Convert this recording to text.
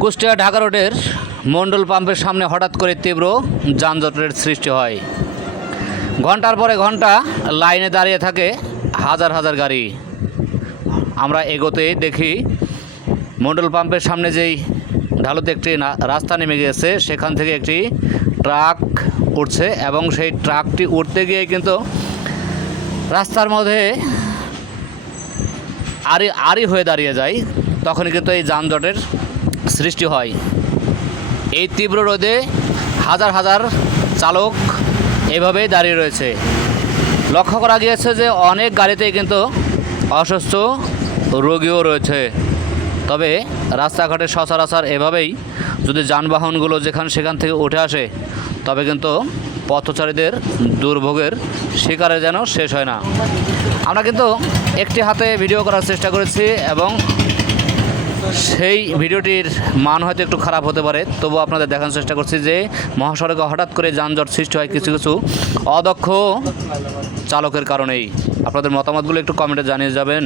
কুষ্টিয়া ঢাকা রোডের মণ্ডল পাম্পের সামনে হঠাৎ করে তীব্র যানজটের সৃষ্টি হয়। ঘন্টার পরে ঘন্টা লাইনে দাঁড়িয়ে থাকে হাজার হাজার গাড়ি। আমরা এগোতে দেখি মণ্ডল পাম্পের সামনে যেই ঢালুতে একটি রাস্তা নেমে গিয়েছে, সেখান থেকে একটি ট্রাক উঠছে এবং সেই ট্রাকটি উঠতে গিয়ে কিন্তু রাস্তার মধ্যে আড়ি হয়ে দাঁড়িয়ে যায়। তখনই কিন্তু এই যানজটের সৃষ্টি হয়। এই তীব্র রোদে হাজার হাজার চালক এভাবেই দাঁড়িয়ে রয়েছে। লক্ষ্য করা গিয়েছে যে অনেক গাড়িতেই কিন্তু অসুস্থ রোগীও রয়েছে। তবে রাস্তাঘাটে সচরাচর এভাবেই যদি যানবাহনগুলো সেখান থেকে উঠে আসে, তবে কিন্তু পথচারীদের দুর্ভোগের শিকারে যেন শেষ হয় না। আমরা কিন্তু একটি হাতে ভিডিও করার চেষ্টা করেছি এবং সেই ভিডিওটির মান হয়তো একটু খারাপ হতে পারে, তবু আপনাদের দেখানোর চেষ্টা করছি যে মহাসড়কে হঠাৎ করে যানজট সৃষ্টি হয় কিছু কিছু অদক্ষ চালকের কারণেই। আপনাদের মতামতগুলো একটু কমেন্টে জানিয়ে যাবেন।